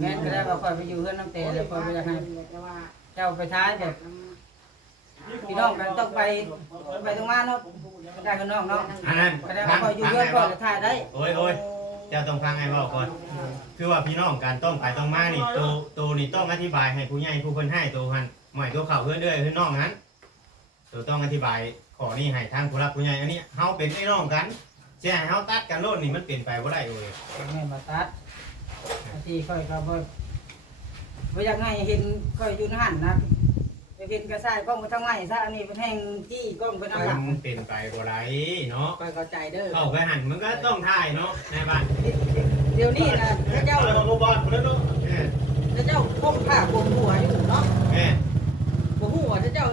แม่นก็ได้ว่าคอยไปอยู่เพื่อนน้ำเตะแล้วคอยไปอยากให้เจ้าไปท้ายแบบพี่น้องกันต้องไปตรงมาเนาะได้กันน้องเนาะ อันนั้น ก็ได้ว่าคอยอยู่เพื่อนก่อนแล้วถ่ายได้ โอ้ยเจ้าต้องฟังไอ้บอกก่อนคือว่าพี่น้องกันต้องไปต้องมานี่ตัวนี่ต้องอธิบายให้ผู้ใหญ่ผู้คนให้ตัวหันหมายตัวเข่าเพื่อนเด้อเพื่อนน้องนั้นตัวต้องอธิบายขอนี่ให้ทางผู้รักผู้ใหญ่อันนี้เฮาเป็นไอ้น้องกันเสียให้เฮาตัดกันโลดนี่มันเปลี่ยนไปบ่ได้เลย แม่มาตัดที่ค่อยก็บ่อยากให้เห็นค่อยอยู่หันนะไปเห็นกระซ่ายกล้องไปทางไหนซะอันนี้เป็นแห่งจี้กล้องไปทางหลัง มันเปลี่ยนไปบ่ได้เนาะ ค่อยเข้าใจเด้อ เข้าไปหันมันก็ต้องถ่ายเนาะในบ้าน เดี๋ยวนี้นะเจ้า เราบอลคนละเนาะ เจ้าก้มผ้าก้มหัวอยู่เนาะ แม่ บ่ฮู้ว่าเจ้า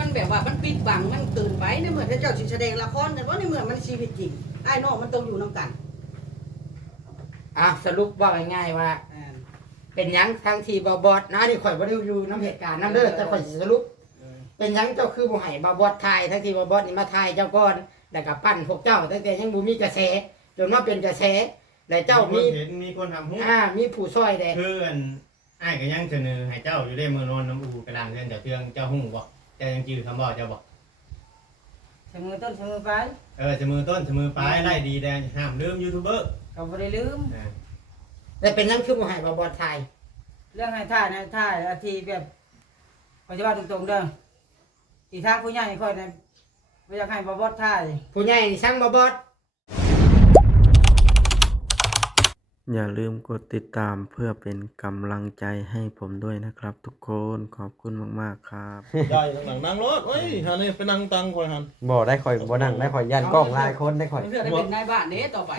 มันแบบว่ามันปิดบังมันตื่นไปในเมื่อเจ้าสิแสดงละครกันว่าในเมื่อมันชีวิตจริงอ้ายน้องมันต้องอยู่นํกัน สรุปว่าง่ายๆว่า เป็นหยังทางทีบอบอดนะนี่ข่อยบ่ได้อยู่น้ำเหตุการณ์น้ำเด้อแต่ข่อยสิสรุปเป็นหยังเจ้าคือบ่ให้บอบอดทายทั้งทีบอบอดนี่มาทายเจ้าก่อนแล้วก็ปั้นพวกเจ้าตั้งแต่ยังบ่มีกระแสจนมาเป็นกระแสแล้วเจ้ามี เห็นมีคนทำหุ้น มีผู้ช่วยแด คืออ้ายก็ยังเสนอให้เจ้าอยู่ได้มือนอนน้ำอูกระดังเรือนเจ้าเทืองเจ้าหุ้งบอกเจ้ายังจื้อคำบอกเจ้าบอก เสมอต้นเสมอปลาย เสมอต้นเสมอปลายไล่ดีแดงห้ามลืมยูทูบเบอร์ ก็บ่ได้ลืม แต่เป็นหยังคือบ่ให้บอบอดทาย เรื่องให้ท่ายนะท่ายอาทีแบบปัจจุบันตรงๆเด้อที่ทางผู้ใหญ่ค่อยนะบ่อยากให้บ่บดท่าย ผู้ใหญ่นี่ช่างบอบอด อย่าลืมกดติดตามเพื่อเป็นกำลังใจให้ผมด้วยนะครับทุกคนขอบคุณมากๆครับ ได้หลังนั่งรถเฮ้ยฮันนี่ไปนั่งตังคอยหัน บ่ได้ข่อยบ่นั่งได้ข่อยยันกล้องหลายคนได้ข่อย เพื่อได้เป็นนายบ้านเด้ต่อไป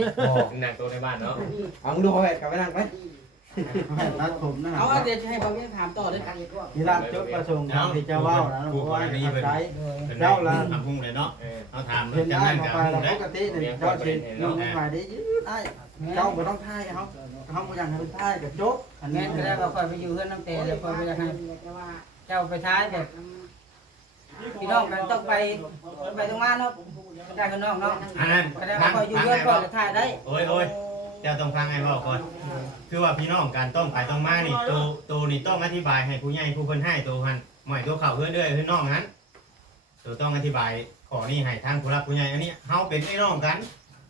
นั่งตัวในบ้านเนาะ เอาดูข่อยกลับไปนั่งไป นัดผมนะ เอาเดี๋ยวจะให้บ่าวเวียงถามต่อเด้อ ทีละจุดประสงค์ที่เจ้าว่านะเพราะว่าขัดใจ เจ้าละทำหุ้งเลยเนาะเอาถาม เห็น จะ ได้ นั่ง มา กับ ไป หุ้ง แล้ว ได้ ปกติเนี่ยเจ้าชินลงมาได้ยืดได้เจ้าไม่ต้องท่ายเขาไม่อยากให้ท่ายกับโจ๊กอัน แม่ นี้ นก็ได้ว่าค่อยไปอยู่เพื่อนน้ำเตะแล้วค่อยบ่อยากให้เจ้าไปท้ายแบบพี่น้องกันต้องไปตรงมาเนาะได้กันน้องเนาะ อันนั้น ก็ได้ว่าคอยอยู่เพื่อนก่อนแล้วถ่ายได้ โอ้ยเจ้าต้องฟังไอ้บอกก่อนคือว่าพี่น้องกันต้องไปต้องมานี่ตัวนี่ต้องอธิบายให้ผู้ใหญ่ผู้คนให้ตัวหันหมายตัวเข่าเพื่อนเด้อเพื่อนน้องนั้นตัวต้องอธิบายขอนี่ให้ทางผู้รักผู้ใหญ่อันนี้เฮาเป็นไอ้น้องกัน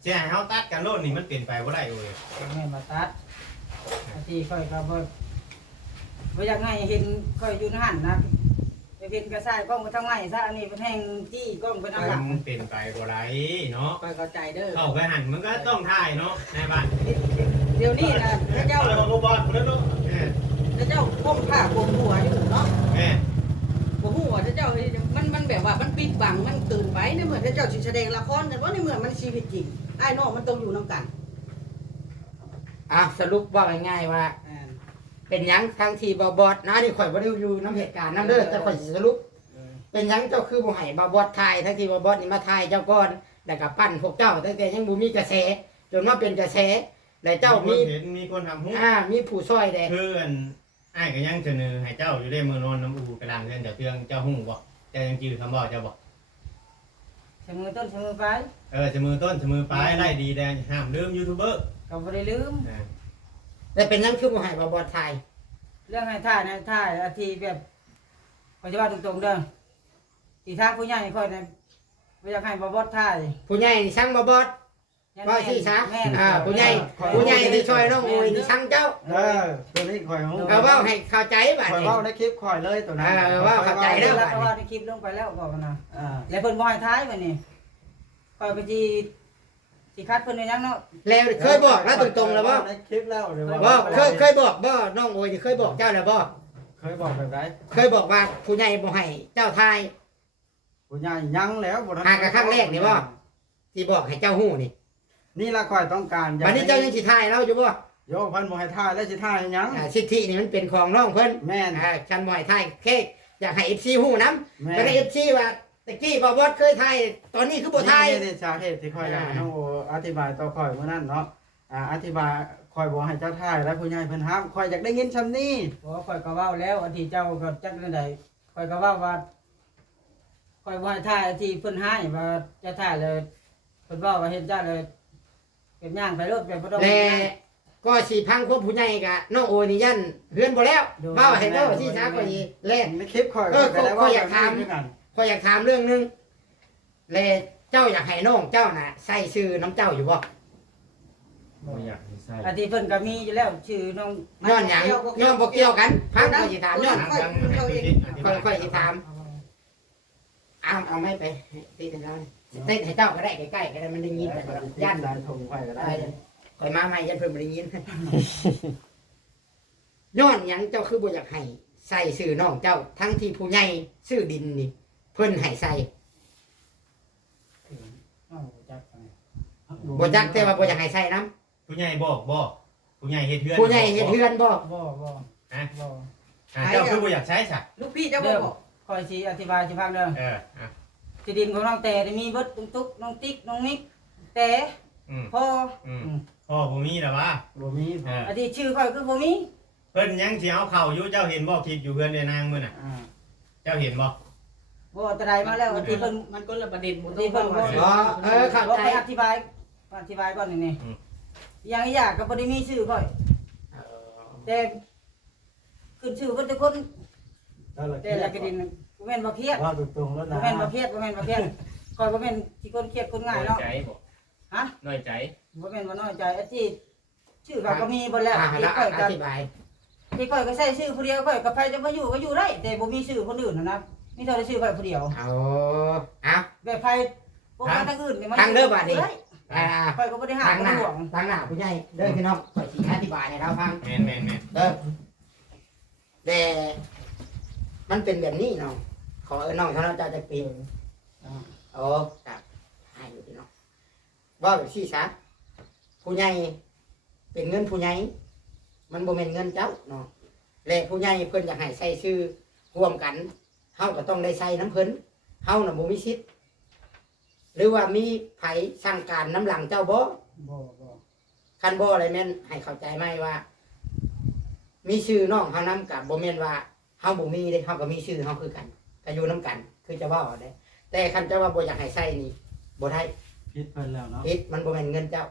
เสียให้เฮาตัดกันโลดนี่มันเปลี่ยนไปบ่ได้เลย แม่มาตัดที่ค่อยก็บ่อยากให้เห็นค่อยอยู่หันนะไปเห็นกระซ่ายกล้องไปทางไหนซะอันนี้เป็นแห่งจี้กล้องไปทางหลัง มันเปลี่ยนไปบ่ได้เนาะ ค่อยเข้าใจเด้อ เข้าไปหันมันก็ต้องถ่ายเนาะในบ้าน เดี๋ยวนี้นะเจ้า เราบอลคนละเนาะ เจ้าก้มผ้าก้มหัวอยู่เนาะ แม่ บ่ฮู้ว่าเจ้ามันแบบว่ามันปิดบังมันตื่นไปในเมื่อเจ้าสิแสดงละครกันว่าในเมื่อมันชีวิตจริงอ้ายน้องมันต้องอยู่นํกัน สรุปว่าง่ายๆว่า เป็นหยังทางทีบอบอดนะนี่ข่อยบ่ได้อยู่น้ำเหตุการณ์น้ำเด้อแต่ข่อยสิสรุปเป็นหยังเจ้าคือบ่ให้บอบอดทายทั้งทีบอบอดนี่มาทายเจ้าก่อนแล้วก็ปั้นพวกเจ้าตั้งแต่ยังบ่มีกระแสจนมาเป็นกระแสแล้วเจ้ามี เห็นมีคนทำหุ้น มีผู้ช่วยแด คืออ้ายก็ยังเสนอให้เจ้าอยู่ได้มือนอนน้ำอูกระดังเรือนเจ้าเทืองเจ้าหุ้งบอกเจ้ายังจื้อคำบอกเจ้าบอก เสมอต้นเสมอปลาย เสมอต้นเสมอปลายไล่ดีแดงห้ามลืมยูทูบเบอร์ ก็บ่ได้ลืม แต่เป็นหยังคือบ่ให้บอบอดทาย เรื่องให้ท่ายนะท่ายอาทีแบบปัจจุบันตรงๆเด้อที่ทางผู้ใหญ่ค่อยนะบ่อยากให้บ่บดท่าย ผู้ใหญ่นี่ช่างบอบอดว่าสิซะ แม่น ผู้ใหญ่ที่ช่วยน้องโอยนี่ช่างเจ้า ตัวนี้คอยหู เอาเว้าให้เข้าใจบัด คอย นี้ ว่าในคลิปคอยเลยตัวนั้น แล้วก็ว่าในคลิปลงไปแล้วบอกกันนะแล้วเพิ่นบ่ให้ท้ายบัดนี้ค่อยไปสิคัดเพิ่นไว้ยังเนาะ แล้วเคยบอกแล้วตรงๆแล้วบ่ ในคลิปแล้วเดี๋ยว บ่เคยบอกบ่น้องโอยนี่เคยบอกเจ้าแล้วบ่ เคยบอกแบบไร เคยบอกว่าผู้ใหญ่บ่ให้เจ้าทาย ผู้ใหญ่ยังแล้วบ่ หากะครั้งแรกนี่บ่ที่บอกให้เจ้าฮู้นี่ นี่ละคอยต้องการ บัดนี้เจ้ายังสิทายเราอยู่บ่ โยเพิ่นบ่ให้ท่าแล้วสิท่าให้ยัง สิทธินี่มันเป็นของน้องเพิ่น แม่น ฉันบ่ให้ทายแค่อยากให้ FC ฮู้นำ แม่ ก็ได้ FC ว่าตะกี้บ่บอสเคยทายตอนนี้คือบ่ทาย นี่สาเหตุที่คอยอยากให้น้องโออธิบายต่อคอยเมื่อนั้นเนาะอธิบายคอยบอกให้เจ้าท่ายแล้วผู้ใหญ่เพิ่นห้ามคอยอยากได้ยินคำนี้ เพราะค่อยก็เว้าแล้วอันที่เจ้าก็จักจังได๋ค่อยก็เว้าว่าค่อยบ่ให้ท้ายที่เพิ่นให้ว่าจะท้ายเลยเพิ่นเว้าว่าเห็นเจ้าเลยเก็บย่างไปรถแบบบ่ต้อง และ ก็สิพังควบผู้ใหญ่กะน้องโอนี่ยันเฮือนบ่แล้วเว้าให้เว้าที่ช้าก็อีแล่น ในคลิปข่อยก็ได้ว่าอยากถามกัน ข้อยอยากถามเรื่องหนึงแลเจ้าอยากให้น้องเจ้าน่ะใส่ชื่อน้ำเจ้าอยู่บ่ บ่อยากให้ใส่ อันที่เพิ่นก็มีอยู่แล้วชื่อน้อง ย้อนหยังย้อนบ่เกี่ยวกันพังข้อยสิถามย้อน ทางให้คุณคิดอธิบาย ค่อยสิถามเอาไม่ไปตีกันแล้วเต้นให้เจ้าก็ได้ใกล้ๆก็ได้มันได้ยินแต่ย่าน หลายทงข่อยก็ได้ ข่อยมาใหม่ยันเพิ่นบ่ได้ยิน ย้อนหยังเจ้าคือบ่อยากให้ใส่ชื่อน้องเจ้า ทั้งที่ผู้ใหญ่ชื่อดินนี่เพิ่นให้ใส่ บ่จักแต่ว่าบ่อยากให้ใส่น้ ผู้ใหญ่บอกบ่ผู้ใหญ่เฮ็ดเฮือน ำผู้ใหญ่เฮ็ดเฮือนบ่ บ่บ่ ฮะ บ่ เจ้าคือบ่อยากใช้ซะ ลูกพี่เจ้าบ เด้ อ อก คอยสิอธิบายสิฟังเด้อ อ่ะ ที่ดินของน้องแต่นี่มีเบิดตุ๊กตุ๊กน้องติ๊กน้องนิกแต่ อืม พ่อ อืมพ่อบ่มีแล้ววะ บ่มี อันที่ชื่อข่อยคือบ่มี เพิ่นยังสิเอาเข้าอยู่เจ้าเห็นบ่คลิปอยู่เฮือนในนางมื้อน่ะ เจ้าเห็นบ่ บ่ตะไดมาแล้วอันที่เพิ่น มันก็ละประเด็นหมด ที่เพิ่นบ่ เข้า บ่ ใจ ไปอธิบายก่อนนี่อย่างอีหยาก็บ่ได้มีชื่อข่อยแต่ขึ้นชื่อเพิ่นทุกคนแต่ละกระดินบ่แม่นบ่เครียด ว่าตรงๆแล้ว บ่ นะ แม่นบ่เครียดบ่แม่นบ่เครียดข่อยบ่แม่นสิคนเครียดคนง่ายเนาะ ฮะ น้อยใจ บ่แม่นว่าน้อยใจอันที่ชื่อก็มีบ่แล้ว ให้ ที่ เรา ข่อย อ ก็ ธิบาย ที่ข่อยก็ใช้ชื่อผู้เดียวข่อยก็ไปจะมาอยู่ก็อยู่ได้แต่บ่มีชื่อคนอื่นนะมีเท่าแต่ชื่อข่อยผู้เดียว เอา แบบไผพวกมาทางอื่นนี่มัน ทางเด้อบัดนี้ ข่อยก็บ่ได้หา ทาง บ่ หน้า ได้ห่วง ทางหน้าผู้ใหญ่เด้อพี่น้องข่อยสิอธิบายให้เราฟัง แม่น เด้อแต่มันเป็นแบบนี้น้องขอน้องเขาเราจะปีนโอ้ครับให้อยู่พี่น้องว่าแบบซี่ซะผู้ใหญ่เป็นเงินผู้ใหญ่มันบ่แม่นเงินเจ้าเนาะและผู้ใหญ่เพิ่นอยากให้ใส่ชื่อร่วมกันเฮาก็ต้องได้ใส่น้ำเพิ่นเฮาน่ะบ่มีสิทธิ์หรือว่ามีไผสั่งการน้ำหลังเจ้าบ่ บ่ คันบ่อะไรแม่นให้เข้าใจไหมว่า มีชื่อน้องเฮานํกับบ่แม่นว่าเฮาบ่มีเด้เฮาก็มีชื่อเฮาคือกันก็อยู่นํกัน คือจะเว้าได้แต่คันจะว่าบ่อยากให้ใส่นี่บ่ได้ ผิดเพิ่นแล้วเนาะ ผิดมันบ่แม่นเงินเจ้า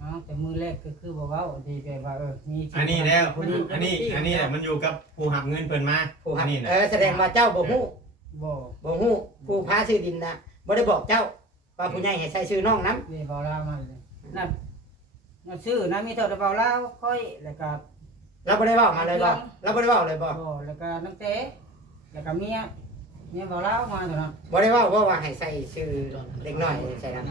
อ๋อแต่มือแรกก็คือบ่เว้าดีไปว่ามี อันนี้แล้วอันนี้แหละมันอยู่กับผู้หักเงินเพิ่นมา ผู้หั อั ก นนี้น่ะ แสดงว่าเจ้าบ่ฮู้ บ่ บ่ฮู้ผู้พาชื่อดินน่ะบ่ได้บอกเจ้าว่าผู้ใหญ่ให้ใส่ชื่อน้องนํ นี่เบาลาวมาเลยนั่นชื่อนะมีเท่าแต่เบาลาวค่อยแล้วก็ เราบ่ได้เว้ามาเลยบ่เราบ่ได้เว้าเลยบ่ บ่แล้วก็น้องเต้แล้วก็เมียเบาลาวมาเท่านั้น บ่ได้เว้าว่าให้ใส่ชื่อเด็กน้อยใส่นํ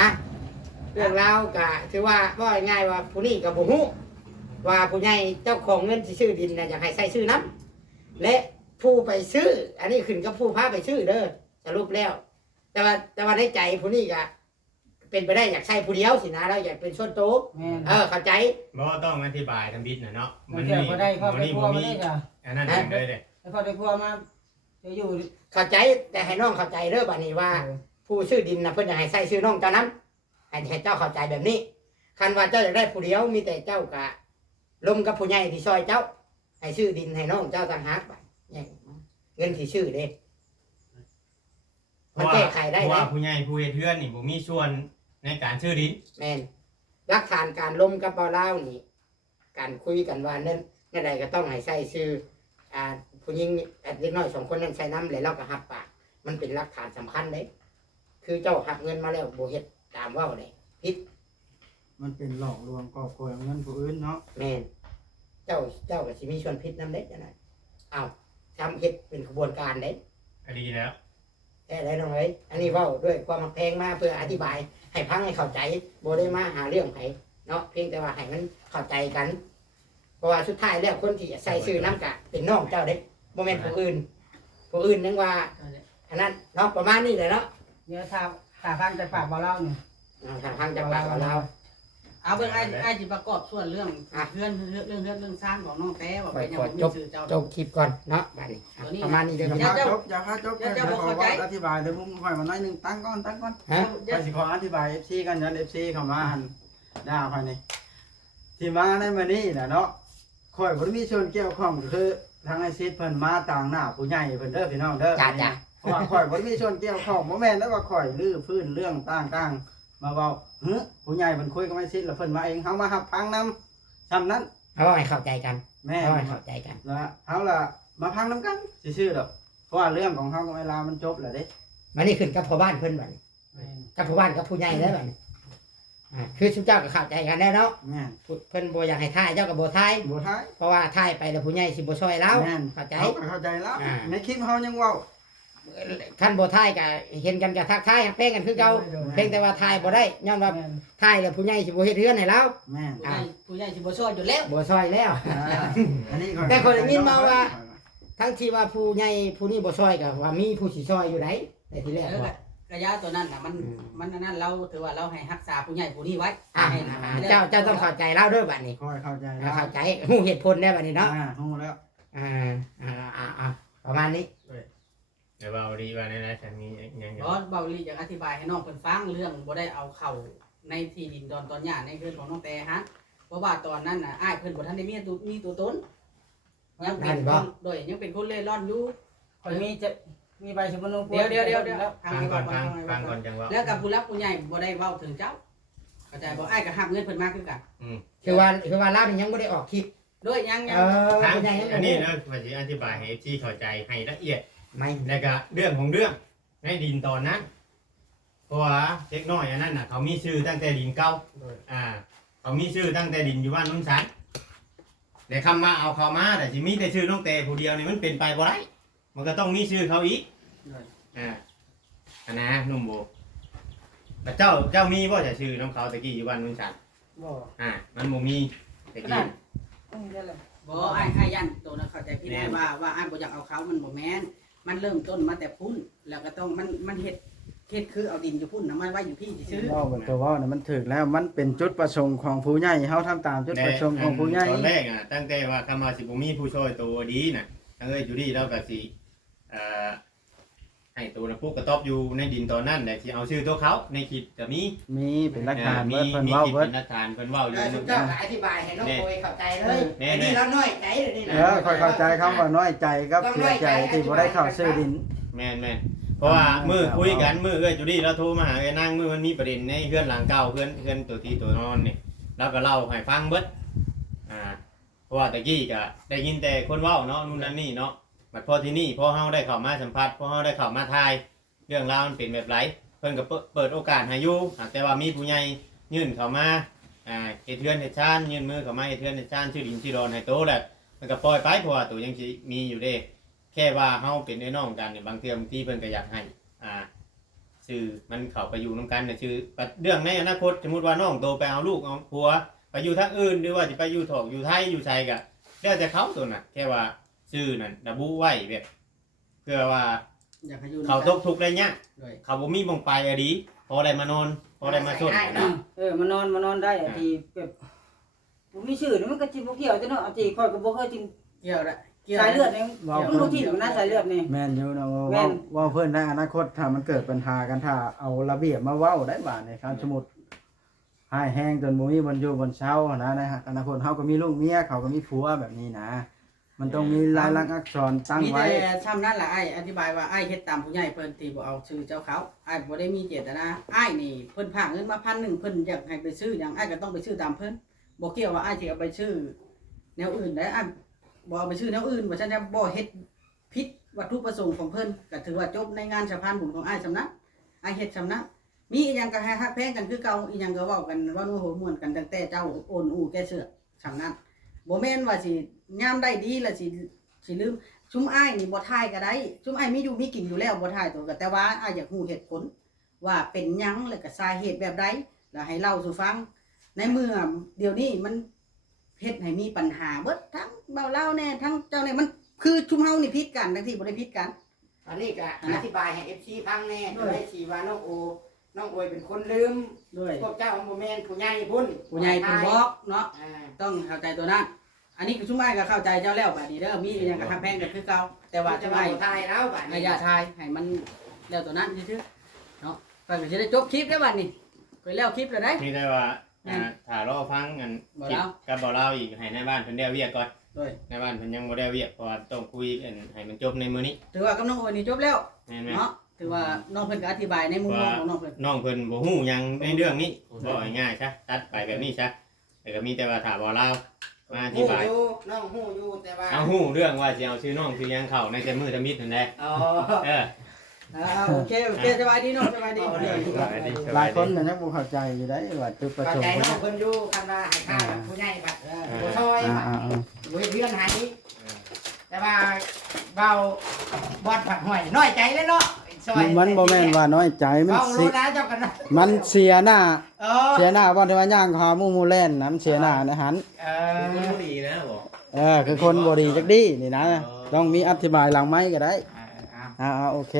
อ่ะเรื่องราวก็ถือว่าง่ายๆว่าผู้นี้ก็บ่ฮู้ว่าผู้ใหญ่เจ้าของเงินสิซื้อดินน่ะอยากให้ใส่ชื่อนํและผู้ไปซื้อ อันนี้ขึ้นกับผู้พาไปซื้อเด้อสรุปแล้ว แต่ว่าในใจผู้นี้ก็เป็นไปได้อยากใส่ผู้เดียวสินะเราอยากเป็นส่วนตัว แม่น เข้าใจ บ่ต้องอธิบายทำบิดน่ะเนาะ มันจะบ่ได้พ่อไปพัวมาได้จ้ะ อันนั้นเองเลยเด้ แล้วพ่อไปพัวมาจะอยู่ เข้าใจแต่ให้น้องเข้าใจเด้อบัดนี้ว่า ผู้ซื้อดินนะเพิ่นอยากให้ใส่ชื่อน้องเจ้านั้นให้เจ้าเข้าใจแบบนี้คันว่าเจ้าอยากได้ผู้เดียวมีแต่เจ้ากะลมกับผู้ใหญ่ที่ซอยเจ้า ให้ซื้อดินให้น้องเจ้าต่างหากไปแยกเงินที่ซื้อเด้มันแก้ไขได้ เพราะ นะ ว่าผู้ใหญ่ผู้เฮ็ดเฮือนนี่บ่มีส่วนในการชื่อดิน แม่นหลักฐานการลมกับเบาเล่าวนี่การคุยกันว่านั่นใดก็ต้องให้ใส่ชื่อผู้หญิงเล็กน้อย2คนนั้นใส่น้ำแล้วเราก็หับปากมันเป็นหลักฐานสำคัญเด้คือเจ้าหักเงินมาแล้วบ่เฮ็ดตามเว้าเลยผิด มันเป็นหลอกลวงกอบโกยเงินผู้อื่นเนาะ แม่นเจ้าก็สิมีส่วนผิดนํเด้จังได๋อ้าวทำเฮ็ดเป็นขบวนการเด้ อันนี้แล้ว แต่ได้น้องเอ้ยอันนี้เว้าด้วยความมักแพงมาเพื่ออธิบายให้พังให้เข้าใจบ่ได้มาหาเรื่องไผเนาะเพียงแต่ว่าให้มันเข้าใจกัน เพราะว่าสุดท้ายแล้วคนที่ใส่ชื่อน้ำกะเป็นน้องเจ้าเด้บ่แม่นผู้อื่นนึงว่าอันนั้นเนาะประมาณนี้เลยเนาะ เดี๋ยวถ้าฟังจากปากเบาลาวนี่ ทางจากปากของเรา เอาเบิ่งไอ้จิประกอบส่วนเรื่องเรื่องสร้างของน้องแต้ว่าเป็นยังไงมีชื่อเจ้า จบคลิปก่อนเนาะบัดนี้ประมาณนี้เด้อครับ อย่าพาจบอธิบายเดี๋ยวผมค่อยมาหน่อยนึงตั้งก่อน ฮะ ไปสิขออธิบาย FC กันยัน FC เข้ามาหันด่าภายในที่มาในมื้อนี้น่ะเนาะข่อยบ่ได้มีส่วนเกี่ยวข้องก็คือทางไอ้ซิดเพิ่นมาต่างหน้าผู้ใหญ่เพิ่นเด้อพี่น้องเด้อ จ้า เพราะว่าข่อยบ่ได้มีส่วนเกี่ยวข้องบ่แม่นแล้วว่าข่อยลื้อพื้นเรื่องต่าง มาเว้าผู้ใหญ่เพิ่นคุยกับไอ้ซิดแล้วเพิ่นมาเองเฮามารับฟังนำซ้ำนั้น เอาให้เข้าใจกัน แม่ เอาให้เข้าใจกัน แล้วเฮาล่ะมาพังนํกันซื่อๆดอกเพราะว่าเรื่องของเฮากับเวลามันจบแล้วเด้ มันนี่ขึ้นกับพ่อบ้านเพิ่นบัดนี้กับพ่อบ้านกับผู้ใหญ่แล้วบัดนี้คือชุมเจ้าก็เข้าใจกันแล้วเนาะ แม่น เพิ่นบ่อยากให้ทายเจ้าก็บ่ทาย บ่ท้าย เพราะว่าทายไปแล้วผู้ใหญ่สิบ่ช่วยเรา แม่น เข้าใจ เขาก็เข้าใจแล้ว อ่า ในคลิปเฮายังเว้า คันบ่ทายก็เห็นกันก็ทักทายแป้งกันคือเก่าเพียงแต่ว่าทายบ่ได้ย้อนว่าทายแล้วผู้ใหญ่สิบ่เฮ็ดเรือนให้เรา แม่น ผู้ใหญ่สิบ่ช่วยอยู่แล้ว บ่ช่วยแล้ว อันนี้ แต่คนได้ยินมาว่า ทั้งที่ว่าผู้ใหญ่ผู้นี้บ่ช่วยก็ว่ามีผู้สิช่วยอยู่ไหนแต่ทีแรกว่า ระยะตัวนั้นน่ะมันอันนั้นเราถือว่าเราให้รักษาผู้ใหญ่ผู้นี้ไว้ เจ้าต้องเข้าใจเราด้วยบัดนี้ ค่อยเข้าใจแล้ว เข้าใจฮู้เหตุผลได้บัดนี้เนาะ ฮู้แล้ว ประมาณนี้ เดี๋ยวเบาดีว่าในนั้นฉันมียัง เพราะเบาลีอยากอธิบายให้น้องเพิ่นฟังเรื่องบ่ได้เอาเข้าในที่ดินตอนหญ้าในเรือนของน้องแต่ฮะเพราะว่าตอนนั้นน่ะอ้ายเพิ่นบ่ทันได้มีตัวตนยังเป็นโดยยังเป็นคนเล่ร่อนอยู่ ข่อยมีใบสมุนไพร เดี๋ยว ฟังก่อนจังว่า แล้วกับผู้รักผู้ใหญ่บ่ได้เว้าถึงเจ้าเข้าใจบ่อ้ายก็หักเงินเพิ่นมาคือกัน คือว่าเรานี่ยังบ่ได้ออกคลิป ด้วยยัง ทางอันนี้นะว่าจะอธิบายให้ที่เข้าใจให้ละเอียด ไม่ แล้วก็เรื่องของเรื่องในดินตอนนั้นเพราะว่าเด็กน้อยอันนั้นน่ะเขามีชื่อตั้งแต่ดินเก่าเขามีชื่อตั้งแต่ดินอยู่บ้านนุ่นสันแต่คำมาเอาเขามาแต่สิมีแต่ชื่อน้องเตผู้เดียวนี่มันเป็นไปบ่ได้มันก็ต้องมีชื่อเขาอีกอันนะนุ่มโบแต่เจ้ามีบ่จะชื่อน้องเขาตะกี้อยู่บ้านนุ่นสัน บ่ มันบ่มีตะกี้ บ่อ้ายยันตัวนั้นเข้าใจพี่แน่ว่าอ้ายบ่อยากเอาเขามันบ่แม่นมันเริ่มต้นมาแต่พุ่นแล้วก็ต้องมันเฮ็ดคือเอาดินอยู่พุ่นน้ำมันไว้อยู่พี่ซื่อ เว้าบนตัวเว้าน่ะมันถูกแล้วมันเป็นจุดประสงค์ของผู้ใหญ่เฮาทำตามจุดประสงค์ของผู้ใหญ่ ตอนแรกตั้งแต่ว่าคำว่าสิบ่มีผู้ช่วยตัวดีน่ะทั้งอยู่ดีแล้วก็สิให้ตัวนะพวกกระต๊อบอยู่ในดินตอนนั้นแต่ที่เอาชื่อตัวเขาในคลิปจะมี เป็นหลักฐาน มี เพิ่น มี เว้า คลิป เบิด เป็นหลักฐานเพิ่นเว้าอยู่ ชุมเจ้าก็อธิบายให้น้องโอยเข้าใจเลย นี่ นี่เราน้อยใจเดี๋ยวนี้นะ ค่อยเข้าใจคำว่าน้อยใจกับเสียใจที่บ่ได้เข้าซื้อดิน แม่นเพราะว่ามือคุยกันมือจูดี้เราโทรมาหาไอ้นางมือมันมีประเด็นในเพื่อนหลังเก่าเพื่อนตัวที่ตัวนอนนี่เราก็เล่าให้ฟังเบิดเพราะว่าตะกี้ก็ได้ยินแต่คนเว้าเนาะนู่นนั่นนี่เนาะบัดพอที่นี่พอเฮาได้เข้ามาสัมภาษณ์พอเฮาได้เข้ามาทายเรื่องราวมันเป็นแบบไรเพิ่นก็เปิดโอกาสให้อยู่แต่ว่ามีผู้ใหญ่ยื่นเข้ามาเฮ็ดเทือนเฮ็ดชานยื่นมือเข้ามาเฮ็ดเทือนเฮ็ดชานชื่อดินชื่อดอนให้โตแหละมันก็ปล่อยไปเพราะว่าตัวยังสิมีอยู่เด้แค่ว่าเฮาเป็นน้องกันเนี่ยบางเทื่อบางทีเพิ่นก็อยากให้ชื่อมันเข้าไปอยู่นํกันเนี่ยชื่อเรื่องในอนาคตสมมุติว่าน้องโตไปเอาลูกเอาผัวไปอยู่ทางอื่นหรือว่าสิไปอยู่ถอกอยู่ไทยอยู่ไสก็แล้วแต่เขาตัวน่ะแค่ว่าชื่อนั่นระบุไว้แบบเพื่อว่า อยากให้อยู่ เขาตกทุกข์ได้ยาก ด้วย เขาบ่มีบ่งไปอะดีพอได้มานอนพอได้มาสดนะ มานอนได้อะที่แบบบ่มีชื่อนี่มันก็จิบ่เกี่ยวจังเนาะอะที่ข่อยก็บ่เคยจริง เกี่ยวละ สายเลือดนี่มันรู้ที่มันน่าสายเลือดนี่ แม่นอยู่นะ แม่น ว่าเพิ่นในอนาคตถ้ามันเกิดปัญหากันถ้าเอาระเบียบมาเว้าได้บาดในครับสมมุติให้แห้งจนบ่มีบนอยู่บนเช้านะอนาคตเฮาก็มีลูกเมียเขาก็มีผัวแบบนี้นะ มันต้องมีลายลักษณ์อักษรตั้ง มี ไว้ แต่ทำนั่นแหละไอ้อธิบายว่าไอ้เฮ็ดตามผู้ใหญ่เพิ่นตีบ่เอาชื่อเจ้าเขาไอ้บ่ได้มีเจตนาไอ้นี่เพิ่นพากเงินมา1,000เพิ่นอยากให้ไปซื้อหยังไอ้ก็ต้องไปซื้อตามเพิ่นบ่เกี่ยวว่าไอ้สิเอาไปซื้อแนวอื่นได้ไอ้บ่เอาไปซื้อแนวอื่นว่าฉันจะบ่เฮ็ดผิดวัตถุประสงค์ของเพิ่นก็ถือว่าจบในงานสะพานบุญของไอ้สำนักไอ้เฮ็ดสำนักมีอีหยังก็ให้ฮักแพงกันคือเก่าอีหยังก็เว้ากันว่าโน้โหม่วนกันตั้งแต่เจ้าโอนอู่แก้เสื้อสำนักบ่แม่นว่าสิยามได้ดีแล้วสิลืมชุมอ้ายนี่บ่ทายก็ได้ชุมอ้ายมีอยู่มีกินอยู่แล้วบ่ทายตัวก็แต่ว่าอ้ายอยากรู้เหตุผลว่าเป็นหยังแล้วก็สาเหตุแบบใดแล้วให้เล่าสู่ฟังในเมื่อเดี๋ยวนี้มันเฮ็ดให้มีปัญหาเบิดทั้งเบาเล่าแน่ทั้งเจ้าเนี่ยมันคือชุมเฮานี่ผิดกันทั้งที่บ่ได้ผิดกัน อันนี้ก็อธิบายให้ FC ฟังแน่ด้วยสิว่าน้องโอยเป็นคนลืม ด้วย พวกเจ้าบ่แม่นผู้ใหญ่พุ่น ผู้ใหญ่เพิ่นบอกเนาะ อ่า ต้องเข้าใจตัวนั้น อันนี้คือชุมอ้ายก็เข้าใจเจ้าแล้วบัดนี้เด้อมีอีหยังก็ฮักแพงกันคือเก่าแต่ว่า จะ ชุม มา อ้าย บ่ทายแล้วบัด ให้ นี้ อย่าทายให้มันแล้วตัวนั้นซื่อๆเนาะก็สิได้จบคลิปได้บัดนี้ไปแล้วคลิปแล้วได้ นี่ได้ว่าถ้ารอฟังกัน บ่เล่า กับบ่เล่าอีกให้ในบ้านเพิ่นได้เวียกก่อน ด้วย ในบ้านเพิ่นยังบ่ได้เวียกเพราะว่าต้องคุยกันให้มันจบในมื้อนี้ ถือว่ากับน้องโอยนี่จบแล้ว แม่นไหม เนาะ ถือว่าน้องเพิ่นก็อธิบายในมุมมองของน้องเพิ่น น้องเพิ่นบ่ฮู้หยังในเรื่องนี้บ่ง่ายๆซะตัดไปแบบนี้ซะแต่ก็มีแต่ว่าถ้าบ่เล่ามาอธิ ฮู้ บาย อยู่น้องฮู้อยู่แต่ว่า เอาฮู้เรื่องว่าสิเอาชื่อน้องชื่อหยังเข้าในแต่มือตะมิดนั่นแหละ อ๋อ เออ โอเคสบายดีน้องสบายดี หลายคนยังบ่เข้าใจอยู่ได้ว่าจุดประ เข้า สง ใจ ค์ น้องเพิ่นอยู่คันว่าให้ค่ากับผู้ใหญ่บัดบ่ซอยบัดบ่เฮ็ดเรื่องให้แต่ว่าเบาบอดผัดหอยน้อยใจเลยเนาะซอย มันบ่แม่นว่าน้อยใจมัน เบา สิ รู้นะเจ้ากันนะ มันเสียหน้า เออ เสียหน้าบ่ที่ว่าย่างขาหมู่แล่นนั้นเสียหน้านะหัน คนดีนะบอก คือคนบ่ดีจักดีนี่นะต้องมีอธิบายหลังไม้ก็ได้โอเค